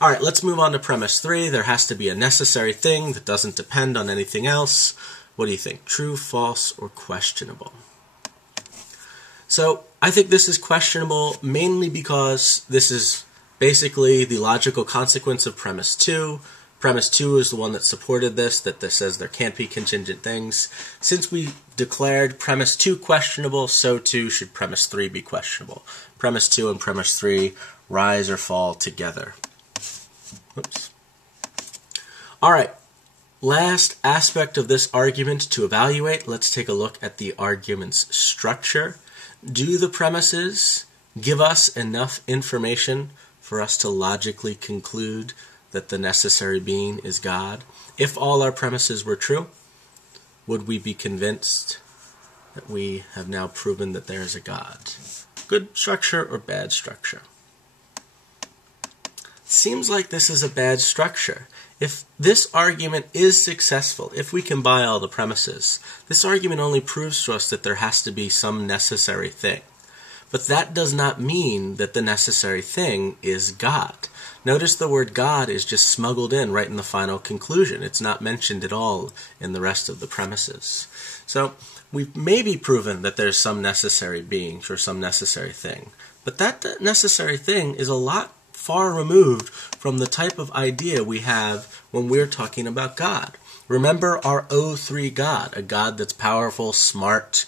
All right, let's move on to premise 3. There has to be a necessary thing that doesn't depend on anything else. What do you think? True, false, or questionable? So I think this is questionable mainly because this is basically the logical consequence of premise 2. Premise 2 is the one that supported this, that says there can't be contingent things. Since we declared premise 2 questionable, so too should premise 3 be questionable. Premise 2 and premise 3 rise or fall together. Oops. All right, last aspect of this argument to evaluate, let's take a look at the argument's structure. Do the premises give us enough information for us to logically conclude that the necessary being is God? If all our premises were true, would we be convinced that we have now proven that there is a God? Good structure or bad structure? Seems like this is a bad structure. If this argument is successful, if we can buy all the premises, this argument only proves to us that there has to be some necessary thing. But that does not mean that the necessary thing is God. Notice the word God is just smuggled in right in the final conclusion. It's not mentioned at all in the rest of the premises. So we've maybe proven that there's some necessary being or some necessary thing. But that necessary thing is a lot far removed from the type of idea we have when we're talking about God. Remember our O3 God, a God that's powerful, smart,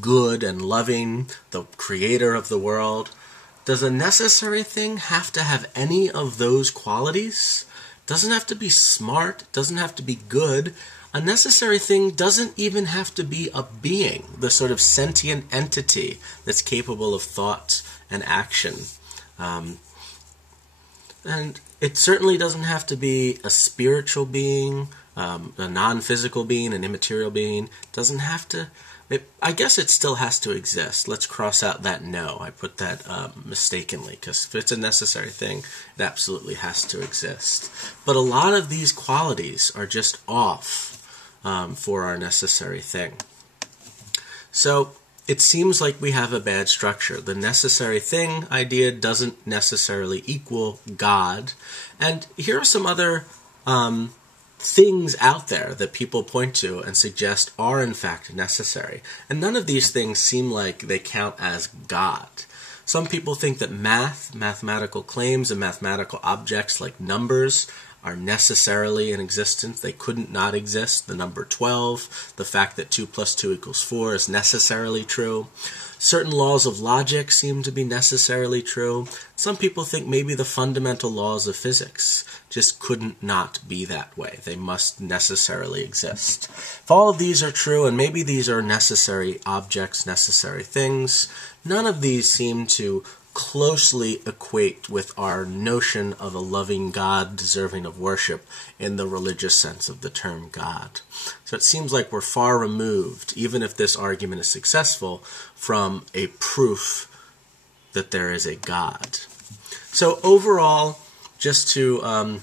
good and loving, the creator of the world. Does a necessary thing have to have any of those qualities? Doesn't have to be smart, doesn't have to be good. A necessary thing doesn't even have to be a being, the sort of sentient entity that's capable of thought and action. And it certainly doesn't have to be a spiritual being, a non-physical being, an immaterial being. It doesn't have to... I guess it still has to exist. Let's cross out that no. I put that mistakenly, because if it's a necessary thing, it absolutely has to exist. But a lot of these qualities are just off for our necessary thing. So it seems like we have a bad structure. The necessary thing idea doesn't necessarily equal God. And here are some other things out there that people point to and suggest are in fact necessary. And none of these things seem like they count as God. Some people think that mathematical claims and mathematical objects like numbers are necessarily in existence. They couldn't not exist. The number 12, the fact that 2 plus 2 equals 4 is necessarily true. Certain laws of logic seem to be necessarily true. Some people think maybe the fundamental laws of physics just couldn't not be that way. They must necessarily exist. If all of these are true, and maybe these are necessary objects, necessary things, none of these seem to closely equate with our notion of a loving God deserving of worship in the religious sense of the term God. So it seems like we're far removed, even if this argument is successful, from a proof that there is a God. So overall, just to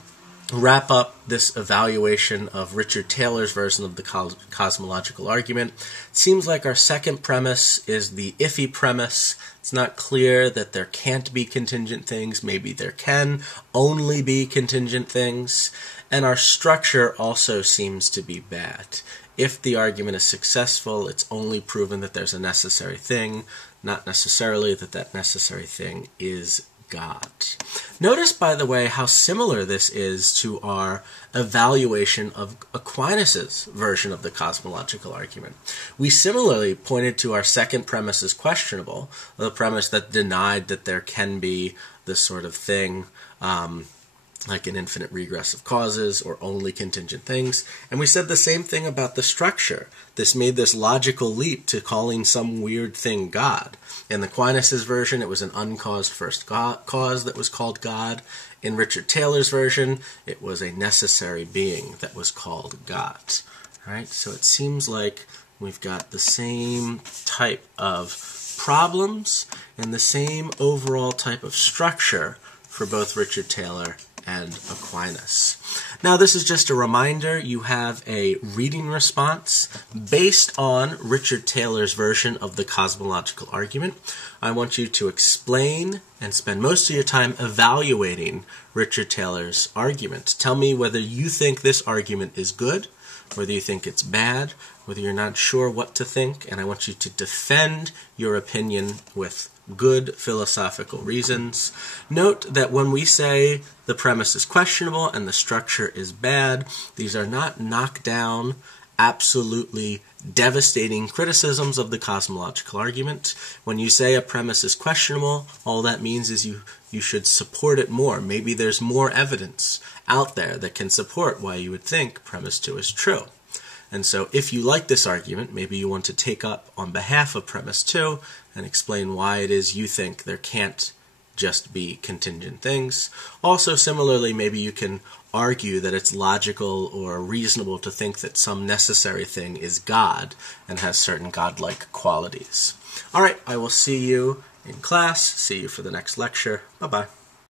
wrap up this evaluation of Richard Taylor's version of the cosmological argument, it seems like our second premise is the iffy premise. It's not clear that there can't be contingent things. Maybe there can only be contingent things. And our structure also seems to be bad. If the argument is successful, it's only proven that there's a necessary thing, not necessarily that that necessary thing is God. Notice, by the way, how similar this is to our evaluation of Aquinas' version of the cosmological argument. We similarly pointed to our second premise as questionable, the premise that denied that there can be this sort of thing like an infinite regress of causes or only contingent things. And we said the same thing about the structure. This made this logical leap to calling some weird thing God. In Aquinas' version, it was an uncaused first cause that was called God. In Richard Taylor's version, it was a necessary being that was called God. All right, so it seems like we've got the same type of problems and the same overall type of structure for both Richard Taylor and Aquinas. Now, this is just a reminder. You have a reading response based on Richard Taylor's version of the cosmological argument. I want you to explain and spend most of your time evaluating Richard Taylor's argument. Tell me whether you think this argument is good, whether you think it's bad, whether you're not sure what to think, and I want you to defend your opinion with good philosophical reasons. Note that when we say the premise is questionable and the structure is bad, these are not knockdown, absolutely devastating criticisms of the cosmological argument. When you say a premise is questionable, all that means is you should support it more. Maybe there's more evidence out there that can support why you would think premise 2 is true. And so if you like this argument, maybe you want to take up on behalf of premise 2 and explain why it is you think there can't just be contingent things. Also, similarly, maybe you can argue that it's logical or reasonable to think that some necessary thing is God and has certain godlike qualities. All right, I will see you in class. See you for the next lecture. Bye-bye.